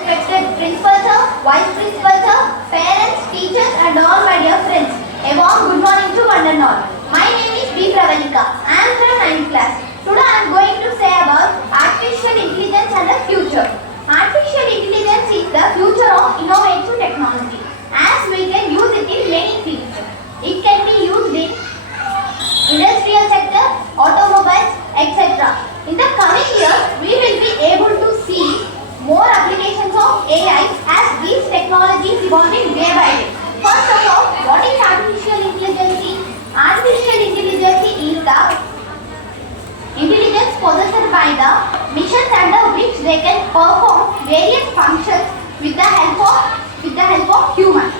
respected principal sir, vice principal sir, parents, teachers and all my dear friends. A warm good morning to one and all. My name is B. Pravalika. I am from 9th class. Today I am going to say about artificial intelligence and the future. Artificial intelligence is the future of innovative technology as we can use it in many fields. It can be used in industrial sector, automobiles, etc. In the coming years, we will be able to see more applications of AI as these technologies evolving day by day. First of all, what is artificial intelligence? Artificial intelligence is the intelligence possessed by the machines under which they can perform various functions with the help of human.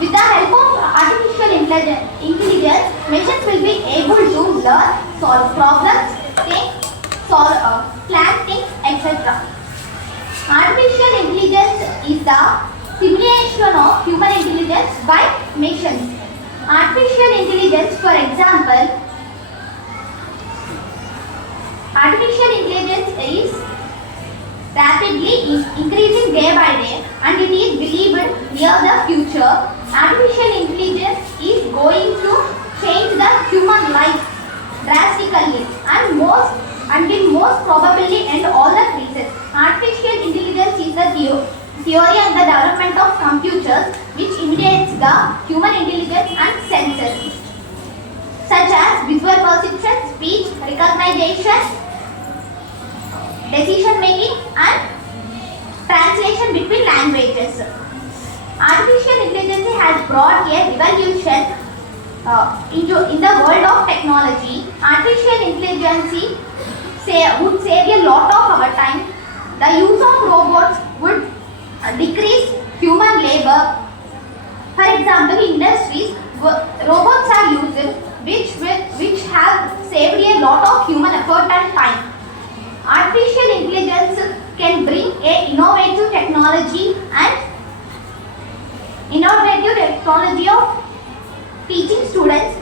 With the help of artificial intelligence, machines will be able to learn, solve problems, think, plan things, etc. Artificial intelligence is the simulation of human intelligence by machines. Artificial intelligence, for example, artificial intelligence is rapidly increasing day by day and it is believed near the future. Artificial intelligence is going to change the human life drastically and will most probably end all the crises. Artificial intelligence is the theory and the development of computers which imitates the human intelligence and senses such as visual perception, speech recognition, decision making and translation between languages. Artificial intelligence has brought a revolution in the world of technology. Artificial intelligence would save a lot of our time. The use of robots would decrease human labor. For example, in industries, robots are used which have saved a lot of human effort and time. Artificial intelligence can bring a innovative technology of teaching students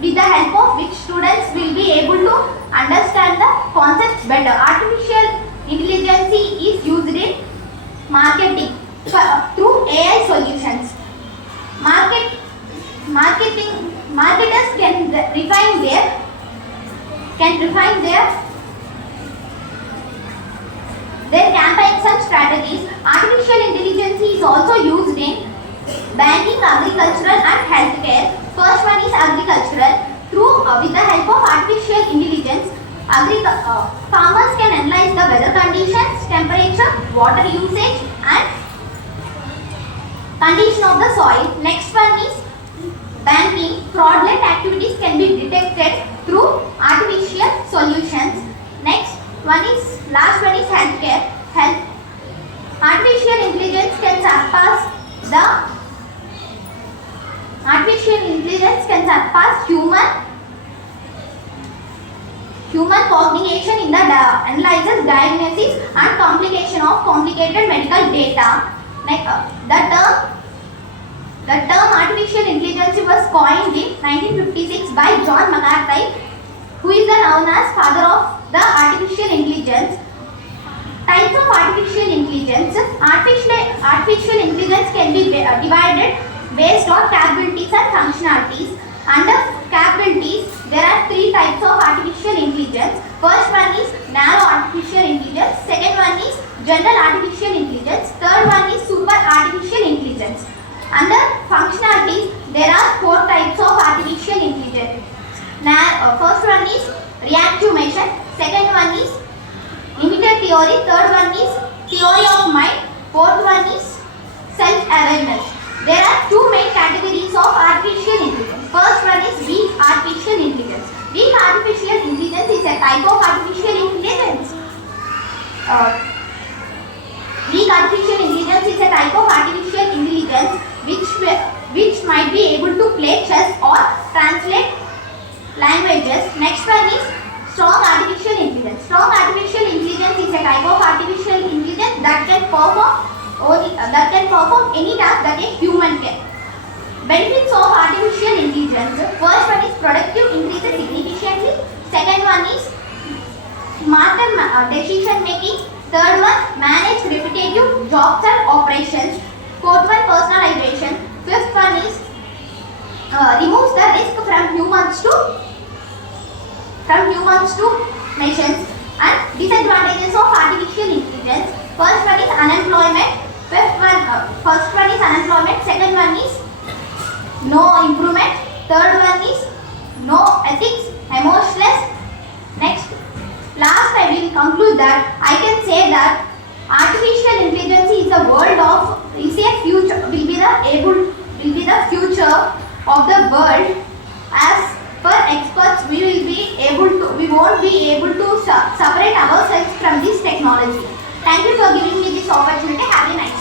with the help of which students will be able to understand the concepts better. Artificial intelligence is used in marketing through AI solutions. Marketers can refine their campaigns and strategies. Artificial intelligence is also used in banking, agricultural and healthcare. First one is agricultural. With the help of artificial intelligence, farmers can analyze the weather conditions, temperature, water usage and condition of the soil. Next one is banking. Fraudulent activities can be detected through artificial solutions. Last one is healthcare. Artificial intelligence can surpass human cognition in the analysis, diagnosis and complication of complicated medical data. The term artificial intelligence was coined in 1956 by John McCarthy, who is known as father of the artificial intelligence. Types of artificial intelligence. Artificial intelligence can be divided based on capabilities and functionalities. Under capabilities, there are three types of artificial intelligence. First one is narrow artificial intelligence. Second one is general artificial intelligence. Third one is super artificial intelligence. Under functionalities, there are four types of artificial intelligence. First one is reactive machine. Second one is immediate theory. Third one is theory of mind. Fourth one is self-awareness. There are two main categories of artificial intelligence. First one is weak artificial intelligence. Weak artificial intelligence is a type of artificial intelligence. Weak artificial intelligence is a type of artificial intelligence which might be able to play chess or translate languages. Next one is strong artificial intelligence. Strong artificial intelligence is a type of artificial intelligence that can perform any task that a human can. Benefits of artificial intelligence. First one is productive increases significantly. Second one is smarter decision making. Third one, manage repetition jobs and operations. Fourth one, personalization. Fifth one is removes the risk from humans to machines. And disadvantages of artificial intelligence. First one is unemployment. First one is unemployment. Second one is no improvement. Third one is no ethics, emotionless. Next, last I will conclude that I can say that artificial intelligence is a world of is a future will be the future of the world. As per experts, we won't be able to separate ourselves from this technology. Thank you for giving me this opportunity. Have a nice day.